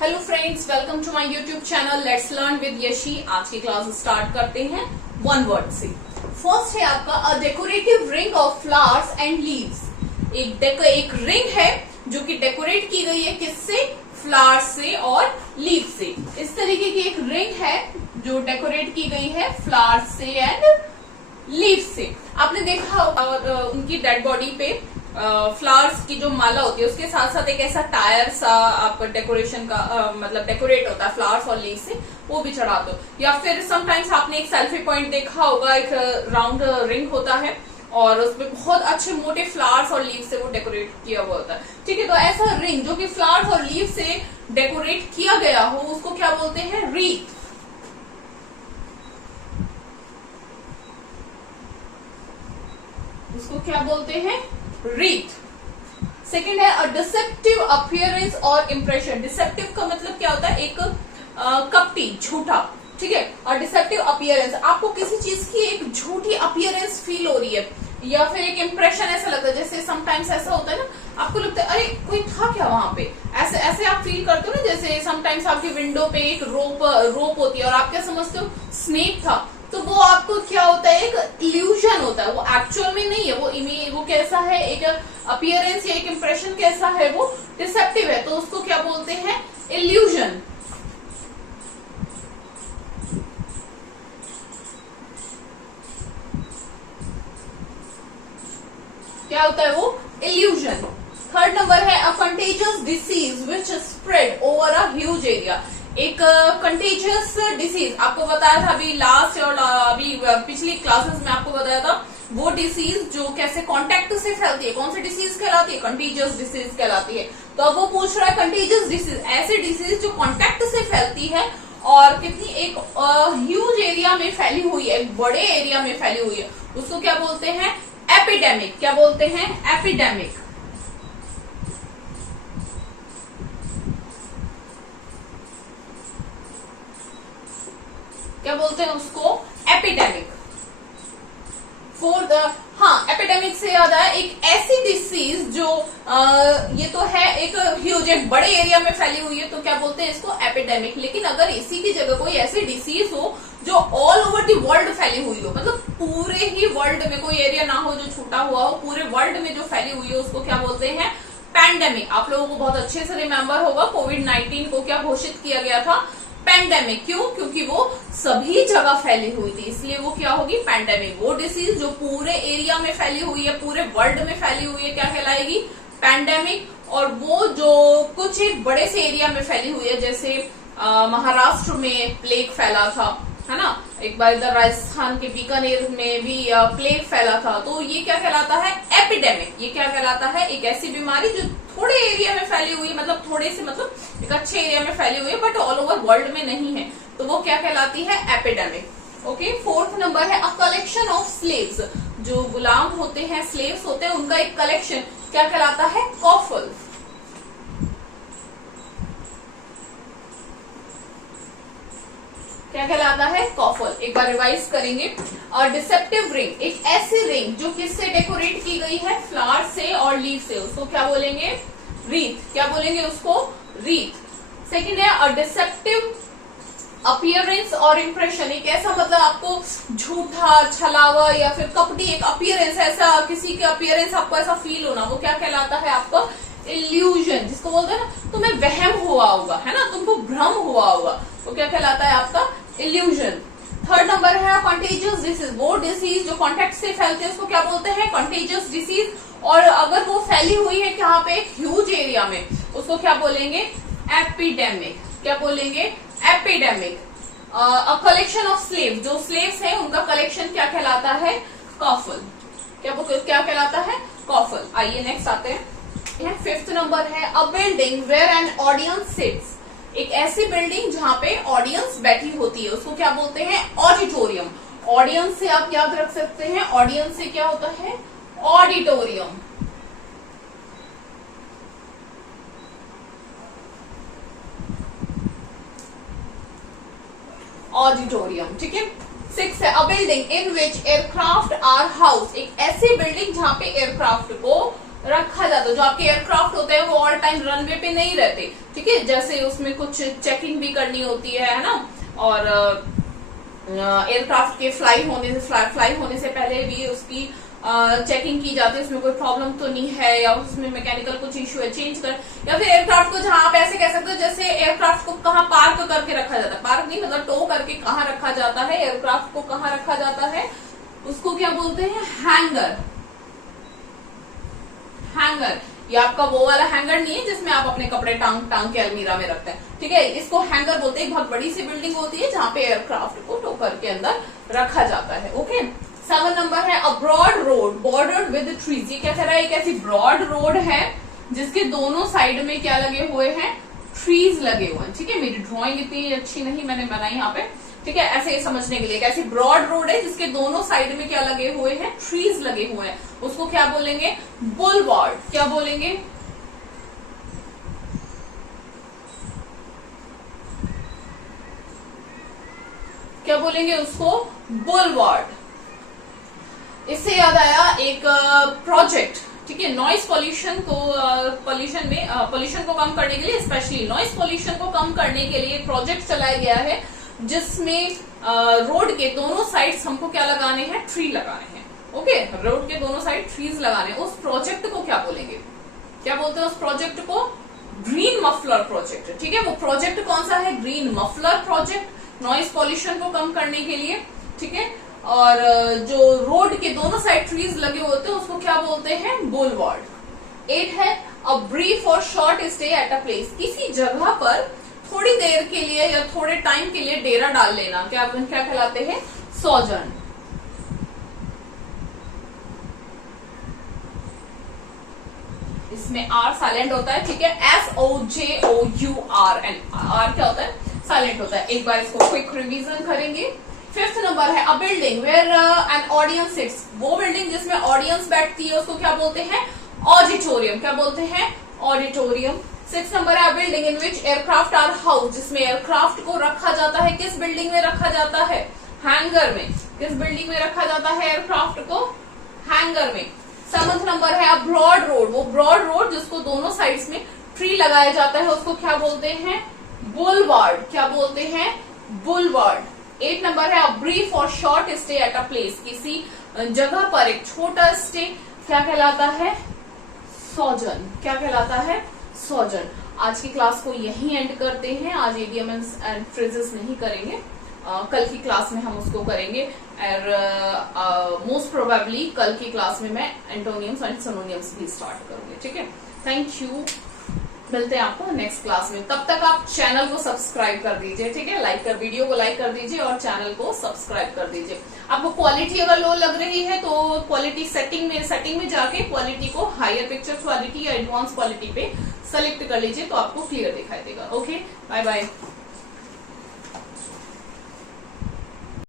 Hello friends, welcome to my YouTube channel let's learn with Yashi. आज की class start करते हैं वन वर्ड से। फर्स्ट है आपका a decorative ring of flowers and leaves. एक रिंग है जो कि डेकोरेट की गई है किससे? फ्लावर्स से और लीव से। इस तरीके की एक रिंग है जो डेकोरेट की गई है फ्लावर्स से एंड लीव से। आपने देखा होगा उनकी डेड बॉडी पे फ्लावर्स की जो माला होती है उसके साथ साथ एक ऐसा टायर सा आपका डेकोरेशन का मतलब डेकोरेट होता है फ्लावर्स और लीव से, वो भी चढ़ा दो। या फिर समटाइम्स आपने एक सेल्फी पॉइंट देखा होगा, एक राउंड रिंग होता है और उसमें बहुत अच्छे मोटे फ्लावर्स और लीव से वो डेकोरेट किया हुआ होता है। ठीक है, तो ऐसा रिंग जो कि फ्लावर्स और लीव से डेकोरेट किया गया हो उसको क्या बोलते हैं? रीथ। उसको क्या बोलते हैं? रीथ। सेकेंड है अ डिसेप्टिव अपीयरेंस और इंप्रेशन। डिसेप्टिव का मतलब क्या होता है? एक कपटी, झूठा। ठीक है, और डिसेप्टिव अपीयरेंस, आपको किसी चीज की एक झूठी अपीयरेंस फील हो रही है या फिर एक इंप्रेशन ऐसा लगता है, जैसे समटाइम्स ऐसा होता है ना, आपको लगता है अरे कोई था क्या वहां पे, ऐसे ऐसे आप फील करते हो ना। जैसे समटाइम्स आपकी विंडो पे एक रोप होती है और आप क्या समझते हो? स्नेक था। तो वो आपको क्या होता है? एक इल्यूजन होता है, वो एक्चुअल में नहीं है। वो कैसा है? एक अपीयरेंस या एक इंप्रेशन कैसा है? वो डिसेप्टिव है, तो उसको क्या बोलते हैं? इल्यूजन। क्या होता है वो? इल्यूजन। थर्ड नंबर है अ contagious disease which spread over a huge area. एक कंटेजियस डिसीज आपको बताया था अभी लास्ट और अभी पिछली क्लासेस में आपको बताया था, वो डिसीज जो कैसे कांटेक्ट से फैलती है, कौन सी डिसीज कहलाती है? कंटेजियस डिसीज कहलाती है। तो अब वो पूछ रहा है कंटेजियस डिसीज, ऐसी डिसीज जो कांटेक्ट से फैलती है और कितनी एक ह्यूज एरिया में फैली हुई है, एक बड़े एरिया में फैली हुई है, उसको क्या बोलते हैं? एपिडेमिक। क्या बोलते हैं? एपिडेमिक। क्या बोलते हैं उसको? एपिडेमिक। फोर्थ, हाँ, एपिडेमिक से याद आया, एक ऐसी डिसीज जो ये तो है एक ह्यूज, एक बड़े एरिया में फैली हुई है, तो क्या बोलते हैं इसको? एपिडेमिक। लेकिन अगर इसी की जगह कोई ऐसी डिसीज हो जो ऑल ओवर द वर्ल्ड फैली हुई हो, मतलब पूरे ही वर्ल्ड में, कोई एरिया ना हो जो छूटा हुआ हो, पूरे वर्ल्ड में जो फैली हुई है, उसको क्या बोलते हैं? पैंडेमिक। आप लोगों को बहुत अच्छे से रिमेम्बर होगा, कोविड-19 को क्या घोषित किया गया था? पैंडेमिक। क्यों? क्योंकि वो सभी जगह फैली हुई थी, इसलिए वो क्या होगी? पैंडेमिक। वो डिसीज जो पूरे एरिया में फैली हुई है, पूरे वर्ल्ड में फैली हुई है, क्या कहलाएगी? पैंडेमिक। और वो जो कुछ एक बड़े से एरिया में फैली हुई है, जैसे महाराष्ट्र में प्लेग फैला था, है ना, एक बार इधर राजस्थान के बीकानेर में भी प्लेग फैला था, तो ये क्या कहलाता है? एपिडेमिक। ये क्या कहलाता है? एक ऐसी बीमारी जो थोड़े एरिया में फैली हुई है, मतलब थोड़े से मतलब एक अच्छे एरिया में फैली हुई है बट ऑल ओवर वर्ल्ड में नहीं है, तो वो क्या कहलाती है? एपिडेमिक। ओके। फोर्थ नंबर है अ कलेक्शन ऑफ स्लेव्स। जो गुलाम होते हैं, स्लेव्स होते हैं, उनका एक कलेक्शन क्या कहलाता है? कॉफल। क्या कहलाता है? कॉफल। एक बार रिवाइज करेंगे। और डिसेप्टिव रिंग, एक ऐसी रिंग जो किससे डेकोरेट की गई है? फ्लावर से और लीव से, उसको क्या बोलेंगे? रीथ। क्या बोलेंगे उसको? रीथ। सेकेंड है अ डिसेप्टिव अपीयरेंस और इंप्रेशन। एक ऐसा मतलब आपको झूठा, छलावा या फिर कपटी एक अपीयरेंस, ऐसा किसी के अपीयरेंस आपको ऐसा फील होना, वो क्या कहलाता है? आपका इल्यूजन। जिसको बोलते हैं ना तुम्हें वहम हुआ होगा, है ना, तुमको भ्रम हुआ होगा, वो क्या कहलाता है? आपका इल्यूजन। थर्ड नंबर है कंटेजियस डिसीज। वो डिसीज जो कॉन्टेक्ट से फैलते हैं उसको क्या बोलते हैं? Contagious disease. और अगर वो फैली हुई है कहाँ पे? एक ह्यूज एरिया में, उसको क्या बोलेंगे? एपिडेमिक। क्या बोलेंगे? Epidemic. A collection of slave, जो स्लेव्स हैं उनका कलेक्शन क्या कहलाता है? कॉफल। क्या कहलाता है? कॉफल। आइए नेक्स्ट आते हैं। फिफ्थ नंबर है a building where an audience sits. एक ऐसी बिल्डिंग जहां पे ऑडियंस बैठी होती है, उसको क्या बोलते हैं? ऑडिटोरियम। ऑडियंस से आप याद रख सकते हैं, ऑडियंस से क्या होता है? ऑडिटोरियम। ऑडिटोरियम। ठीक है। 6 है a building in which aircraft are house. एक ऐसी बिल्डिंग जहां पे एयरक्राफ्ट को रखा जाता है। जो आपके एयरक्राफ्ट होते हैं वो ऑल टाइम रनवे पे नहीं रहते, ठीक है, जैसे उसमें कुछ चेकिंग भी करनी होती है ना, और एयरक्राफ्ट के फ्लाई होने से पहले भी उसकी चेकिंग की जाती है, उसमें कोई प्रॉब्लम तो नहीं है, या उसमें मैकेनिकल कुछ इश्यू है, चेंज कर, या फिर एयरक्राफ्ट को जहां आप ऐसे कह सकते हो जैसे एयरक्राफ्ट को कहाँ पार्क करके रखा जाता है, पार्क नहीं मतलब टो करके कहाँ रखा जाता है, एयरक्राफ्ट को कहाँ रखा जाता है, उसको क्या बोलते हैं, हैंगर। हैंगर, ये आपका वो वाला हैंगर नहीं है जिसमें आप अपने कपड़े टांग के अलमीरा में रखते हैं, ठीक है, इसको हैंगर बोलते हैं। बहुत बड़ी सी बिल्डिंग होती है जहां पे एयरक्राफ्ट को टो करके अंदर रखा जाता है। ओके, 7 नंबर है a broad road bordered with trees. ये क्या कह रहा है, एक ऐसी ब्रॉड रोड है जिसके दोनों साइड में क्या लगे हुए हैं, ट्रीज लगे हुए हैं, ठीक है। मेरी ड्राइंग इतनी अच्छी नहीं मैंने बनाई यहाँ पे, ठीक है, ऐसे समझने के लिए। ऐसी ब्रॉड रोड है जिसके दोनों साइड में क्या लगे हुए हैं, ट्रीज लगे हुए हैं, उसको क्या बोलेंगे, बुलवार्ड। क्या बोलेंगे, क्या बोलेंगे उसको, बुलवार्ड। इससे याद आया एक प्रोजेक्ट, ठीक है, नॉइस पॉल्यूशन को पॉल्यूशन को कम करने के लिए, स्पेशली नॉइस पॉल्यूशन को कम करने के लिए एक प्रोजेक्ट चलाया गया है जिसमें रोड के दोनों साइड्स हमको क्या लगाने हैं, ट्री लगाने हैं। ओके, रोड के दोनों साइड ट्रीज लगाने हैं। उस प्रोजेक्ट को क्या बोलेंगे, क्या बोलते हैं उस प्रोजेक्ट को, ग्रीन मफलर प्रोजेक्ट, ठीक है। वो प्रोजेक्ट कौन सा है, green muffler project, noise pollution को कम करने के लिए, ठीक है। और जो रोड के दोनों साइड ट्रीज लगे होते हैं उसको क्या बोलते हैं, बुलवार्ड। 8 है अ ब्रीफ और short stay at a place. किसी जगह पर थोड़ी देर के लिए या थोड़े टाइम के लिए डेरा डाल लेना, क्या कहलाते हैं, सोजर्न। इसमें आर साइलेंट होता है, ठीक है, SOJOUR, आर क्या होता है, साइलेंट होता है। एक बार इसको क्विक रिवीजन करेंगे। 5th नंबर है a building where an audience sits. वो बिल्डिंग जिसमें ऑडियंस बैठती है उसको क्या बोलते हैं, ऑडिटोरियम। क्या बोलते हैं, ऑडिटोरियम। 6th नंबर है a building in which aircraft are house. जिसमें एयरक्राफ्ट को रखा जाता है, किस बिल्डिंग में रखा जाता है, हैंगर में। किस बिल्डिंग में रखा जाता है एयरक्राफ्ट को, हैंगर में। 7th नंबर है अ ब्रॉड रोड। वो ब्रॉड रोड जिसको दोनों साइड्स में ट्री लगाया जाता है उसको क्या बोलते हैं, बुलवार्ड। क्या बोलते हैं, बुलवार्ड। 8 नंबर है अ ब्रीफ और short stay at a place. किसी जगह पर एक छोटा स्टे क्या कहलाता है, सोजर्न। क्या कहलाता है, सोजर्न। आज की क्लास को यहीं एंड करते हैं। आज इडियम्स एंड फ्रेजेस नहीं करेंगे, कल की क्लास में हम उसको करेंगे। और मोस्ट प्रोबेबली कल की क्लास में मैं एंटोनियम्स एंड सिनोनियम्स भी स्टार्ट करूंगी, ठीक है। थैंक यू, मिलते हैं आपको नेक्स्ट क्लास में। तब तक आप चैनल को सब्सक्राइब कर दीजिए, ठीक है, लाइक कर, वीडियो को लाइक कर दीजिए और चैनल को सब्सक्राइब कर दीजिए। आपको क्वालिटी अगर लो लग रही है तो क्वालिटी सेटिंग में जाके क्वालिटी को हायर पिक्चर क्वालिटी या एडवांस क्वालिटी पे सेलेक्ट कर लीजिए तो आपको क्लियर दिखाई देगा। Okay, bye bye.